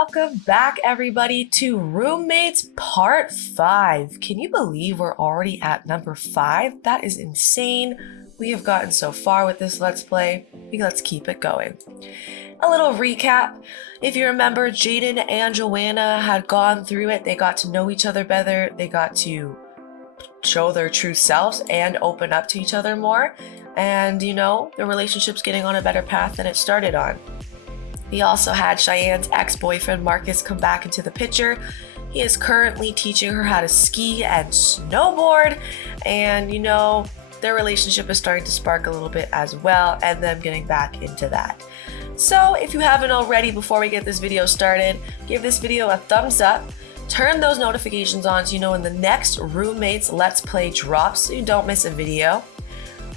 Welcome back, everybody, to Roommates Part 5. Can you believe we're already at number 5? That is insane. We have gotten so far with this Let's Play. Let's keep it going. A little recap. If you remember, Jaiden and JoAnna had gone through it. They got to know each other better. They got to show their true selves and open up to each other more. And, you know, their relationship's getting on a better path than it started on. We also had Cheyanne's ex-boyfriend Marcus come back into the picture. He is currently teaching her how to ski and snowboard, and you know, their relationship is starting to spark a little bit as well, and them getting back into that. So if you haven't already, before we get this video started, give this video a thumbs up, turn those notifications on so you know when the next Roommates Let's Play drops so you don't miss a video.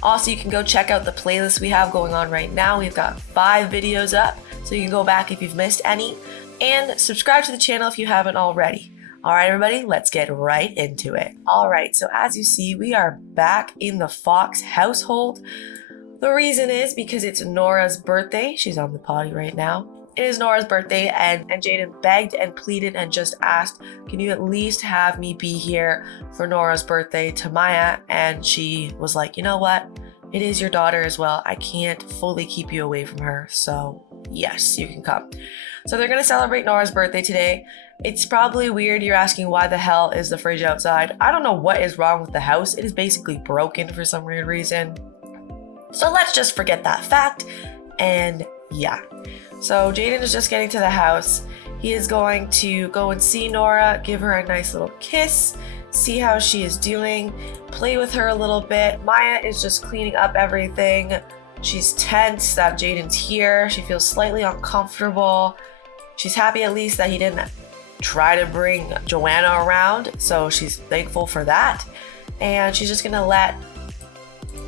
Also, you can go check out the playlist we have going on right now. We've got 5 videos up, so you can go back if you've missed any. And subscribe to the channel if you haven't already. Alright everybody, let's get right into it. Alright, so as you see, we are back in the Fox household. The reason is because it's Nora's birthday. She's on the potty right now. It is Nora's birthday, and Jaiden begged and pleaded and just asked, can you at least have me be here for Nora's birthday to Maya? And she was like, you know what? It is your daughter as well. I can't fully keep you away from her. So yes, you can come. So they're going to celebrate Nora's birthday today. It's probably weird you're asking why the hell is the fridge outside. I don't know what is wrong with the house. It is basically broken for some weird reason. So let's just forget that fact. And yeah. So Jaiden is just getting to the house. He is going to go and see Nora, give her a nice little kiss, see how she is doing, play with her a little bit. Maya is just cleaning up everything. She's tense that Jaiden's here. She feels slightly uncomfortable. She's happy at least that he didn't try to bring JoAnna around, so she's thankful for that. And she's just gonna let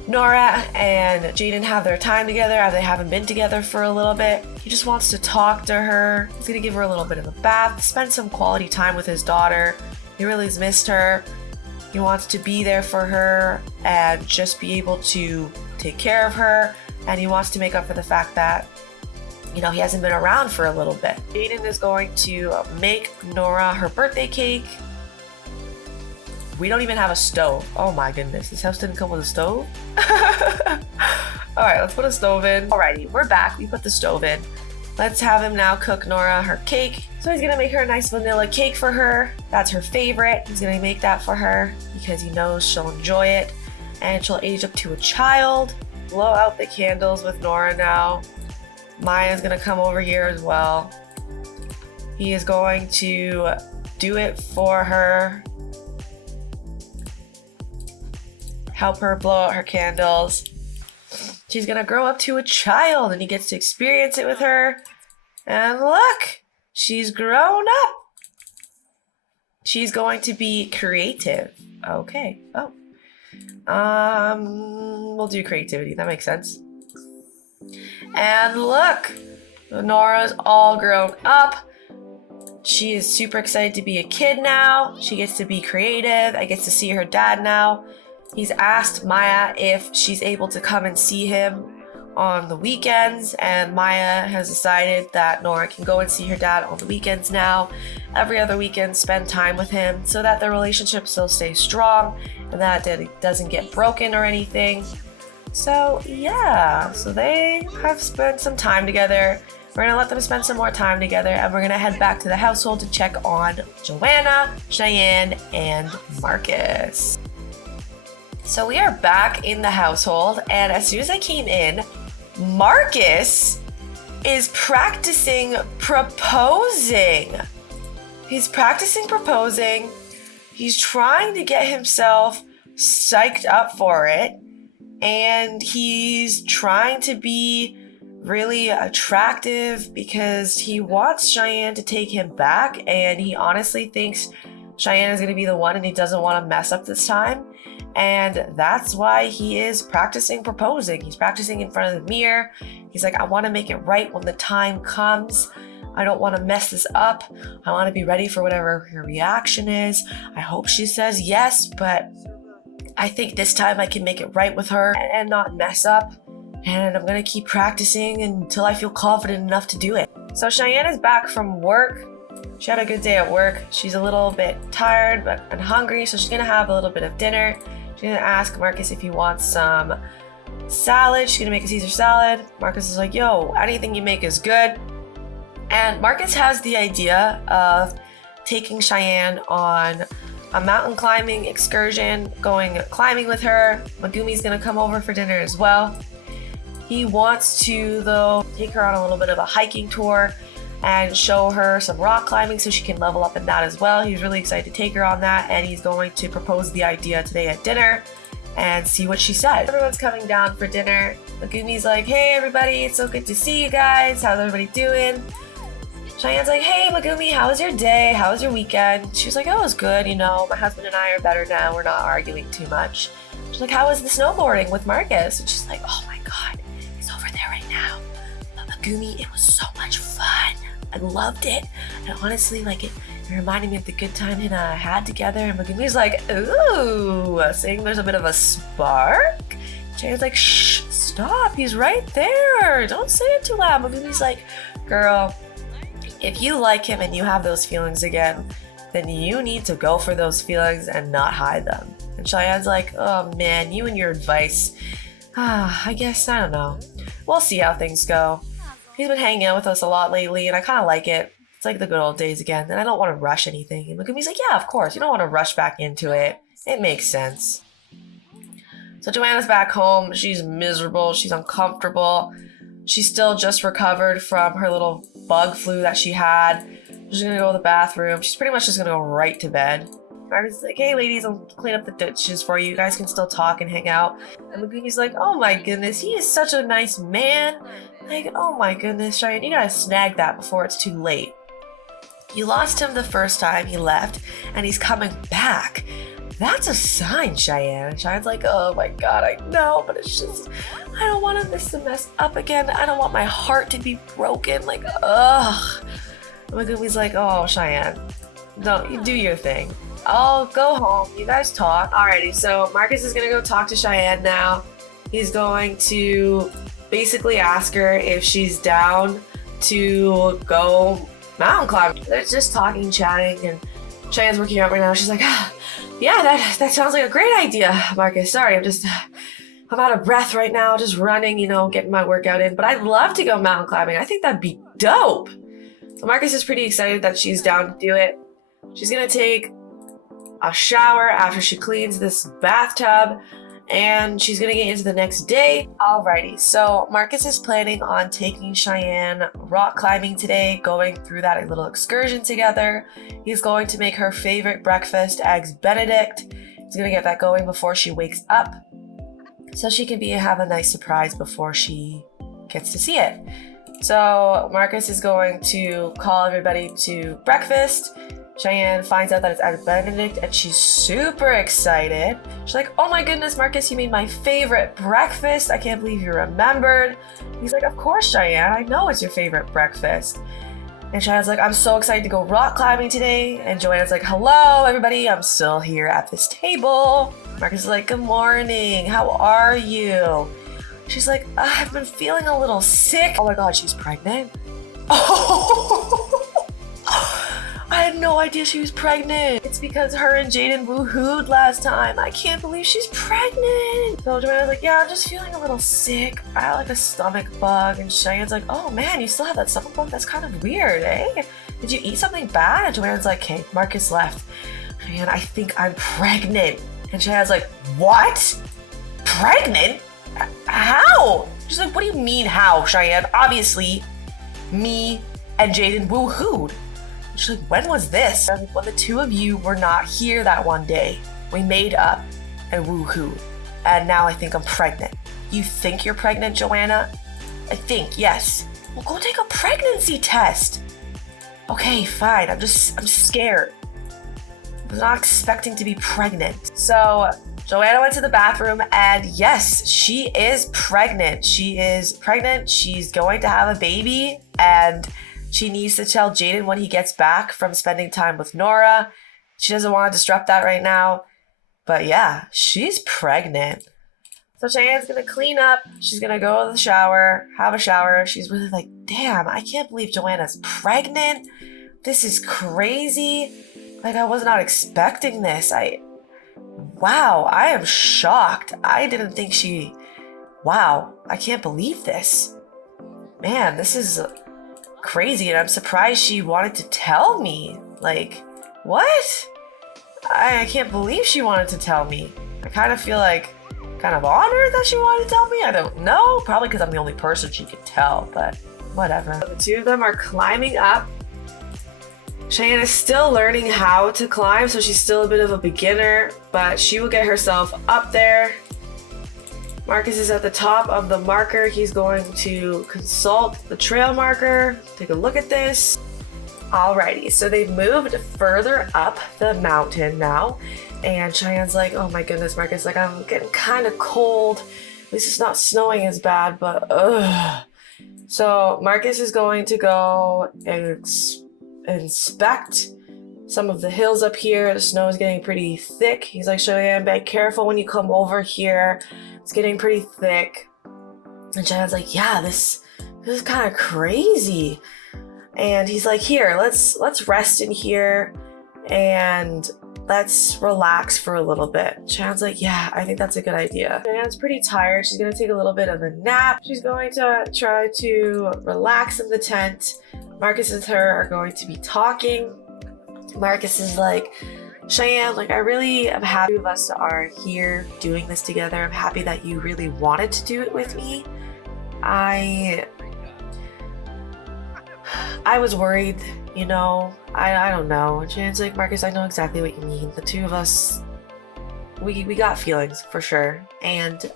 Nora and Jaiden have their time together as they haven't been together for a little bit. He just wants to talk to her. He's gonna give her a little bit of a bath, spend some quality time with his daughter. He really has missed her. He wants to be there for her and just be able to take care of her. And he wants to make up for the fact that, you know, he hasn't been around for a little bit. Jaiden is going to make Nora her birthday cake. We don't even have a stove. Oh my goodness, this house didn't come with a stove? Alright, let's put a stove in. Alrighty, we're back. We put the stove in. Let's have him now cook Nora her cake. So he's gonna make her a nice vanilla cake for her. That's her favorite. He's gonna make that for her because he knows she'll enjoy it and she'll age up to a child. Blow out the candles with Nora now. Maya's gonna come over here as well. He is going to do it for her. Help her blow out her candles. She's gonna grow up to a child and he gets to experience it with her. And look, she's grown up. She's going to be creative. Okay. Oh. We'll do creativity. That makes sense. And look, Nora's all grown up. She is super excited to be a kid now. She gets to be creative. I get to see her dad now. He's asked Maya if she's able to come and see him on the weekends, and Maya has decided that Nora can go and see her dad on the weekends now. Every other weekend, spend time with him so that their relationship still stays strong and that it doesn't get broken or anything. So yeah, so they have spent some time together. We're gonna let them spend some more time together, and we're gonna head back to the household to check on JoAnna, Cheyanne, and Marcus. So we are back in the household, and as soon as I came in, Marcus is practicing proposing. He's practicing proposing. He's trying to get himself psyched up for it, and he's trying to be really attractive because he wants Cheyanne to take him back, and he honestly thinks Cheyanne is going to be the one and he doesn't want to mess up this time. And that's why he is practicing proposing. He's practicing in front of the mirror. He's like, I want to make it right when the time comes. I don't want to mess this up. I want to be ready for whatever her reaction is. I hope she says yes, but I think this time I can make it right with her and not mess up. And I'm going to keep practicing until I feel confident enough to do it. So Cheyanne is back from work. She had a good day at work. She's a little bit tired and hungry, so she's gonna have a little bit of dinner. She's gonna ask Marcus if he wants some salad. She's gonna make a Caesar salad. Marcus is like, yo, anything you make is good. And Marcus has the idea of taking Cheyanne on a mountain climbing excursion, going climbing with her. Megumi's gonna come over for dinner as well. He wants to, though, take her on a little bit of a hiking tour and show her some rock climbing so she can level up in that as well. He's really excited to take her on that, and he's going to propose the idea today at dinner and see what she said. Everyone's coming down for dinner. Megumi's like, hey everybody, it's so good to see you guys. How's everybody doing? Cheyanne's like, hey Megumi, how was your day? How was your weekend? She's like, oh, it was good, you know, my husband and I are better now. We're not arguing too much. She's like, how was the snowboarding with Marcus? And she's like, oh my God, he's over there right now. But Megumi, it was so much fun. I loved it. And honestly, like it reminded me of the good time he and I had together. And Megumi's like, ooh, saying there's a bit of a spark. Cheyanne's like, shh, stop, he's right there. Don't say it too loud. Megumi's like, girl, if you like him and you have those feelings again, then you need to go for those feelings and not hide them. And Cheyanne's like, oh man, you and your advice. I guess, I don't know. We'll see how things go. He's been hanging out with us a lot lately and I kind of like it. It's like the good old days again, and I don't want to rush anything. And Megumi's like, yeah, of course. You don't want to rush back into it. It makes sense. So JoAnna's back home. She's miserable. She's uncomfortable. She's still just recovered from her little bug flu that she had. She's gonna go to the bathroom. She's pretty much just gonna go right to bed. Marcus is like, hey ladies, I'll clean up the dishes for you. You guys can still talk and hang out. And Megumi's like, oh my goodness, he is such a nice man. Like, oh my goodness, Cheyanne, you gotta snag that before it's too late. You lost him the first time he left, and he's coming back. That's a sign, Cheyanne. And Cheyenne's like, oh my God, I know, but it's just, I don't want this to mess up again. I don't want my heart to be broken. Like, ugh. And Megumi's like, oh, Cheyanne, no, you do your thing. I'll go home. You guys talk. Alrighty, so Marcus is gonna go talk to Cheyanne now. He's going to basically ask her if she's down to go mountain climbing. They're just talking, chatting, and Cheyenne's working out right now. She's like, yeah, that sounds like a great idea, Marcus. Sorry, I'm out of breath right now, just running, you know, getting my workout in. But I'd love to go mountain climbing. I think that'd be dope. So Marcus is pretty excited that she's down to do it. She's gonna take a shower after she cleans this bathtub, and she's gonna get into the next day. Alrighty, so Marcus is planning on taking Cheyanne rock climbing today, going through that little excursion together. He's going to make her favorite breakfast, Eggs Benedict. He's gonna get that going before she wakes up, so she can have a nice surprise before she gets to see it. So Marcus is going to call everybody to breakfast. Cheyanne finds out that it's Eggs Benedict and she's super excited. She's like, oh my goodness, Marcus, you made my favorite breakfast. I can't believe you remembered. He's like, of course, Cheyanne, I know it's your favorite breakfast. And Cheyenne's like, I'm so excited to go rock climbing today. And JoAnna's like, hello, everybody, I'm still here at this table. Marcus is like, good morning, how are you? She's like, I've been feeling a little sick. Oh my God, she's pregnant? Oh! I had no idea she was pregnant. It's because her and Jaiden woohooed last time. I can't believe she's pregnant. So JoAnna's like, yeah, I'm just feeling a little sick. I had like a stomach bug. And Cheyenne's like, oh man, you still have that stomach bug? That's kind of weird, eh? Did you eat something bad? And JoAnna's like, hey, Marcus left. Cheyanne, I think I'm pregnant. And Cheyenne's like, what? Pregnant? How? She's like, what do you mean how, Cheyanne? Obviously, me and Jaiden woohooed. She's like, when was this? Like, when the two of you were not here that one day. We made up and woohoo. And now I think I'm pregnant. You think you're pregnant, JoAnna? I think, yes. Well, go take a pregnancy test. Okay, fine. I'm scared. I was not expecting to be pregnant. So JoAnna went to the bathroom and yes, she is pregnant. She is pregnant. She's going to have a baby and she needs to tell Jaiden when he gets back from spending time with Nora. She doesn't want to disrupt that right now. But yeah, she's pregnant. So Cheyenne's gonna clean up. She's gonna go to the shower, have a shower. She's really like, damn, I can't believe JoAnna's pregnant. This is crazy. Like, I was not expecting this. Wow, I am shocked. I didn't think wow, I can't believe this. Man, this is crazy, and I'm surprised she wanted to tell me. Like, what? I can't believe she wanted to tell me. I kind of feel like kind of honored that she wanted to tell me. I don't know. Probably because I'm the only person she could tell, but whatever. So the two of them are climbing up. Cheyanne is still learning how to climb, so she's still a bit of a beginner, but she will get herself up there. Marcus is at the top of the marker. He's going to consult the trail marker, take a look at this. Alrighty, so they've moved further up the mountain now, and Cheyenne's like, oh my goodness, Marcus, like, I'm getting kind of cold. At least it's not snowing as bad, but ugh. So Marcus is going to go and inspect some of the hills up here. The snow is getting pretty thick. He's like, Cheyanne, be careful when you come over here. It's getting pretty thick. And Cheyenne's like, yeah, this is kind of crazy. And he's like, here, let's rest in here and let's relax for a little bit. Cheyenne's like, yeah, I think that's a good idea. Cheyenne's pretty tired. She's gonna take a little bit of a nap. She's going to try to relax in the tent. Marcus and her are going to be talking. Marcus is like, Cheyanne, like, I really am happy of us are here doing this together. I'm happy that you really wanted to do it with me. I was worried, you know, I don't know. And Cheyenne's like, Marcus, I know exactly what you mean. The two of us, we got feelings for sure. And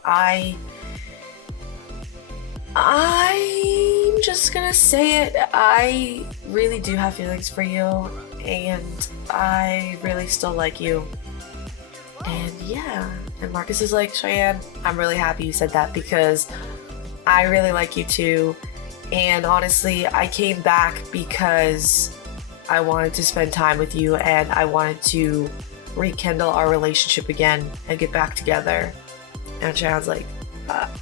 I'm just gonna say it. I really do have feelings for you, and I really still like you. And yeah. And Marcus is like, Cheyanne, I'm really happy you said that because I really like you too. And honestly, I came back because I wanted to spend time with you and I wanted to rekindle our relationship again and get back together. And Cheyenne's like,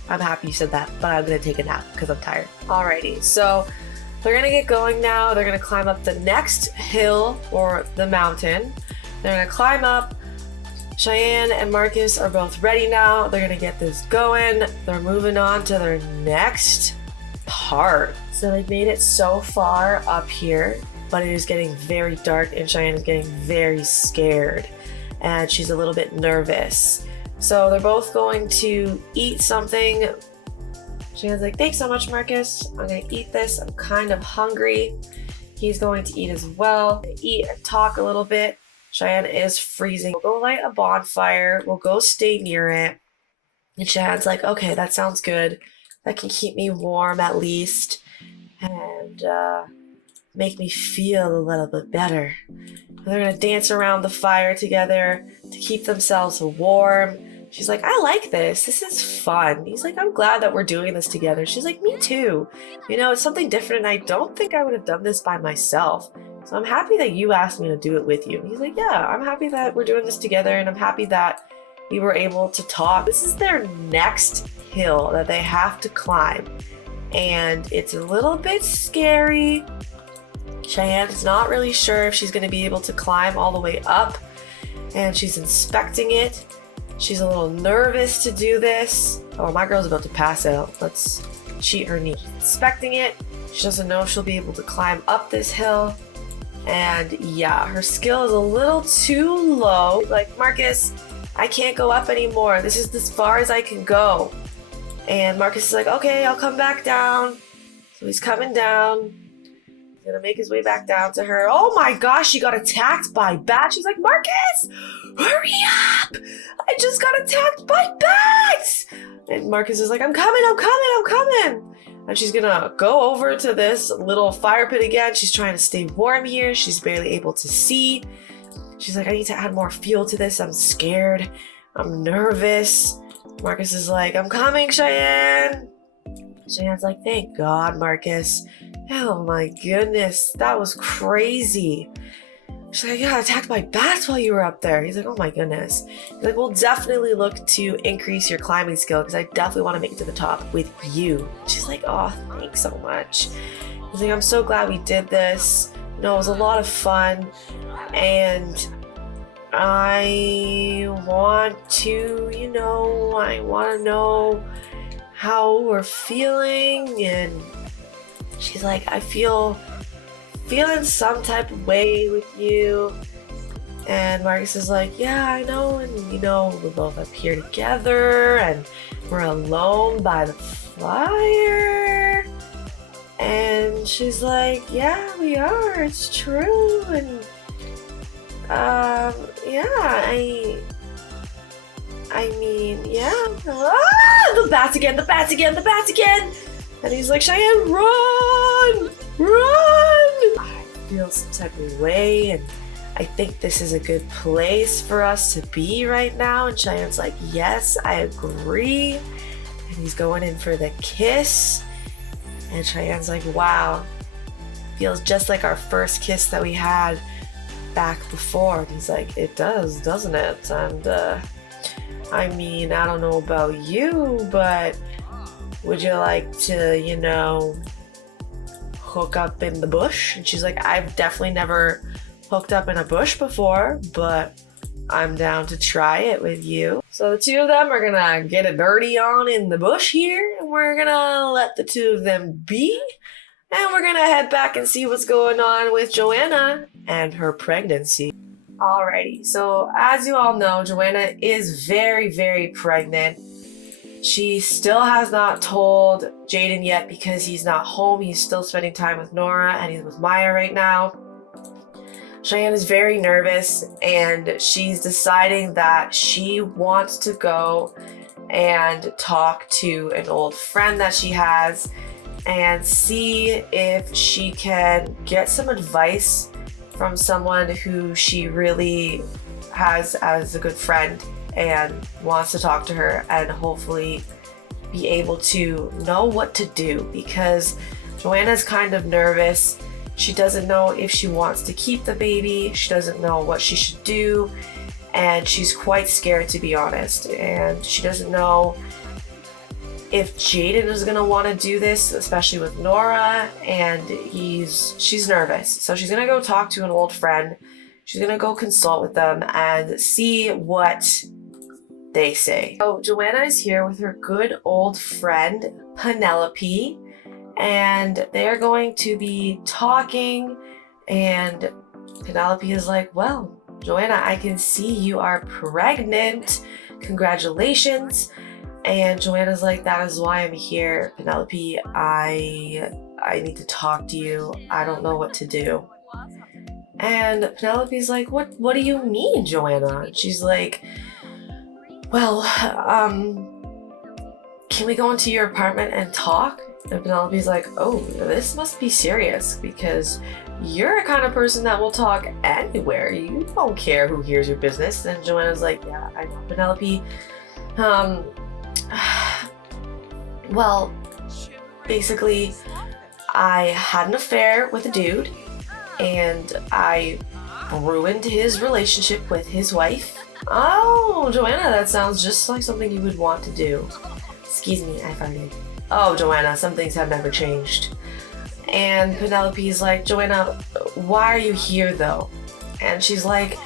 I'm happy you said that, but I'm gonna take a nap because I'm tired. Alrighty, so they're gonna get going now. They're gonna climb up the next hill or the mountain. They're gonna climb up. Cheyanne and Marcus are both ready now. They're gonna get this going. They're moving on to their next part. So they've made it so far up here, but it is getting very dark and Cheyanne is getting very scared and she's a little bit nervous. So they're both going to eat something. Cheyanne's like, thanks so much, Marcus. I'm gonna eat this. I'm kind of hungry. He's going to eat as well. Eat and talk a little bit. Cheyanne is freezing. We'll go light a bonfire. We'll go stay near it. And Cheyanne's like, okay, that sounds good. That can keep me warm at least. And make me feel a little bit better. And they're gonna dance around the fire together to keep themselves warm. She's like, I like this. This is fun. He's like, I'm glad that we're doing this together. She's like, me too. You know, it's something different and I don't think I would have done this by myself. So I'm happy that you asked me to do it with you. And he's like, yeah, I'm happy that we're doing this together and I'm happy that we were able to talk. This is their next hill that they have to climb. And it's a little bit scary. Cheyenne's not really sure if she's going to be able to climb all the way up. And she's inspecting it. She's a little nervous to do this. Oh, my girl's about to pass out. Let's cheat her knee. Inspecting it. She doesn't know if she'll be able to climb up this hill. And yeah, her skill is a little too low. Like, Marcus, I can't go up anymore. This is as far as I can go. And Marcus is like, okay, I'll come back down. So he's coming down. He's gonna make his way back down to her. Oh my gosh, she got attacked by bats. She's like, Marcus, hurry up! I just got attacked by bats! And Marcus is like, I'm coming. And she's gonna go over to this little fire pit again. She's trying to stay warm here. She's barely able to see. She's like, I need to add more fuel to this. I'm scared. I'm nervous. Marcus is like, I'm coming, Cheyanne. Cheyenne's like, thank God, Marcus. Oh my goodness, that was crazy. She's like, I got attacked by bats while you were up there. He's like, oh my goodness. He's like, we'll definitely look to increase your climbing skill because I definitely want to make it to the top with you. She's like, oh, thanks so much. He's like, I'm so glad we did this. You know, it was a lot of fun. And I want to, I want to know how we're feeling. And she's like, I feeling some type of way with you. And Marcus is like, yeah, I know. And we're both up here together and we're alone by the fire. And she's like, yeah, we are, it's true. And yeah, I mean, yeah. The bats again. And he's like, Cheyanne, run! I feel some type of way, and I think this is a good place for us to be right now. And Cheyenne's like, yes, I agree. And he's going in for the kiss. And Cheyenne's like, wow, feels just like our first kiss that we had back before. And he's like, it does, doesn't it? And I mean, I don't know about you, but would you like to, hook up in the bush? And she's like, I've definitely never hooked up in a bush before, but I'm down to try it with you. So the two of them are gonna get it dirty on in the bush here, and we're gonna let the two of them be, and we're gonna head back and see what's going on with JoAnna and her pregnancy. Alrighty, so as you all know, JoAnna is very, very pregnant. She still has not told Jaiden yet because he's not home. He's still spending time with Nora and he's with Maya right now. Cheyanne is very nervous and she's deciding that she wants to go and talk to an old friend that she has and see if she can get some advice from someone who she really has as a good friend and wants to talk to her and hopefully be able to know what to do, because JoAnna's kind of nervous. She doesn't know if she wants to keep the baby. She doesn't know what she should do, and she's quite scared, to be honest. And she doesn't know if Jaiden is gonna want to do this, especially with Nora, and she's nervous. So she's gonna go talk to an old friend. She's gonna go consult with them and see what they say. So JoAnna is here with her good old friend Penelope, and they're going to be talking, and Penelope is like, well, JoAnna, I can see you are pregnant. Congratulations. And JoAnna's like, that is why I'm here, Penelope. I need to talk to you. I don't know what to do. And Penelope's like, what do you mean, JoAnna? And she's like, well, can we go into your apartment and talk? And Penelope's like, oh, this must be serious because you're a kind of person that will talk anywhere. You don't care who hears your business. And JoAnna's like, yeah, I know, Penelope. Well, basically, I had an affair with a dude and I ruined his relationship with his wife. Oh, JoAnna, that sounds just like something you would want to do. Excuse me, I farted. Oh, JoAnna, some things have never changed. And Penelope's like, JoAnna, why are you here though? And she's like,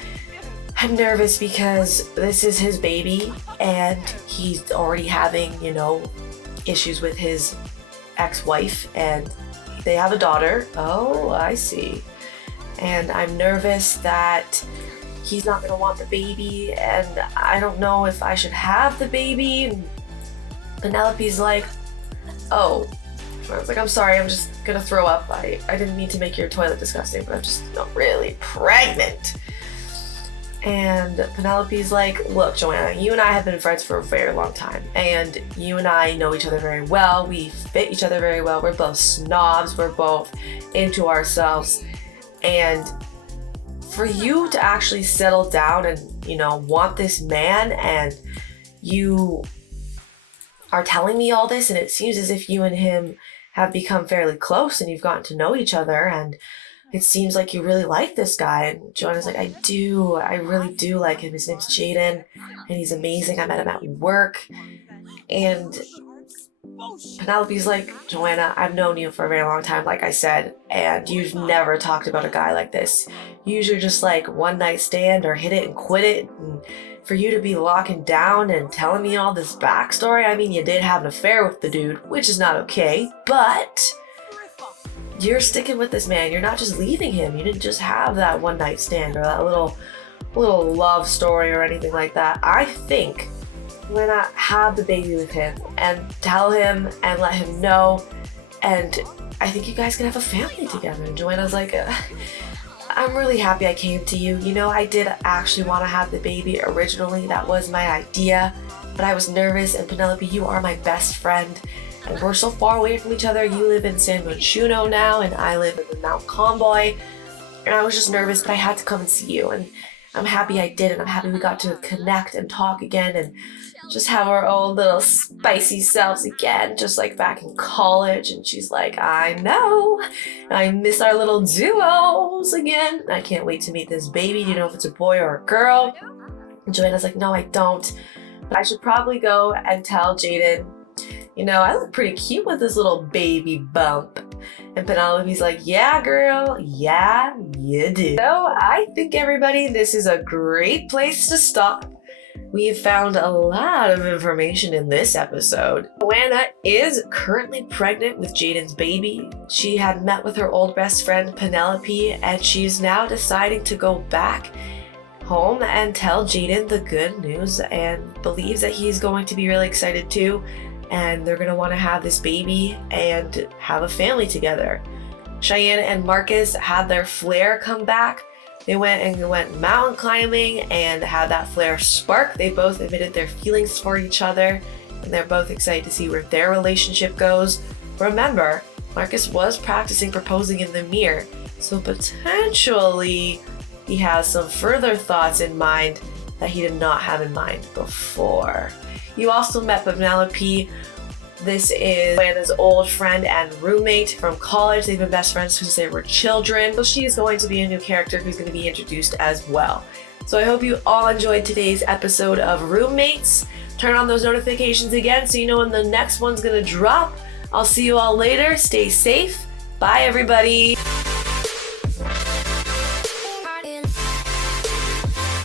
I'm nervous because this is his baby and he's already having, issues with his ex-wife and they have a daughter. Oh, I see. And I'm nervous that he's not gonna want the baby and I don't know if I should have the baby. And Penelope's like, oh. I was like, I'm sorry, I'm just gonna throw up. I didn't mean to make your toilet disgusting, but I'm just not really pregnant. And Penelope's like, look, JoAnna, you and I have been friends for a very long time, and you and I know each other very well. We fit each other very well. We're both snobs. We're both into ourselves. And for you to actually settle down and, want this man, and you are telling me all this, and it seems as if you and him have become fairly close and you've gotten to know each other, and it seems like you really like this guy. And JoAnna's like, I really do like him. His name's Jaiden, and he's amazing. I met him at work. And Penelope's like, JoAnna, I've known you for a very long time, like I said, and you've never talked about a guy like this. Usually just like one night stand or hit it and quit it. And for you to be locking down and telling me all this backstory, I mean, you did have an affair with the dude, which is not okay, but you're sticking with this man. You're not just leaving him. You didn't just have that one night stand or that little love story or anything like that. I think why not have the baby with him and tell him and let him know, and I think you guys can have a family together. And JoAnna's like, I'm really happy I came to you. You know, I did actually want to have the baby originally. That was my idea, but I was nervous, and Penelope, you are my best friend, and we're so far away from each other. You live in San Manchuno now, and I live in the Mount Convoy, and I was just nervous, but I had to come and see you, and I'm happy I did, and I'm happy we got to connect and talk again and just have our own little spicy selves again, just like back in college. And she's like, I know, I miss our little duos again. I can't wait to meet this baby. Do you know if it's a boy or a girl? And JoAnna's like, no, I don't. But I should probably go and tell Jaiden, you know, I look pretty cute with this little baby bump. And Penelope's like, yeah, girl, yeah, you do. So I think, everybody, this is a great place to stop. We've found a lot of information in this episode. JoAnna is currently pregnant with Jaiden's baby. She had met with her old best friend Penelope, and she's now deciding to go back home and tell Jaiden the good news, and believes that he's going to be really excited too, and they're going to want to have this baby and have a family together. Cheyanne and Marcus had their flare come back. They went mountain climbing and had that flare spark. They both admitted their feelings for each other, and they're both excited to see where their relationship goes. Remember, Marcus was practicing proposing in the mirror, so potentially he has some further thoughts in mind that he did not have in mind before. You also met Penelope. This is JoAnna's old friend and roommate from college. They've been best friends since they were children. So she is going to be a new character who's going to be introduced as well. So I hope you all enjoyed today's episode of Roommates. Turn on those notifications again so you know when the next one's going to drop. I'll see you all later. Stay safe. Bye, everybody.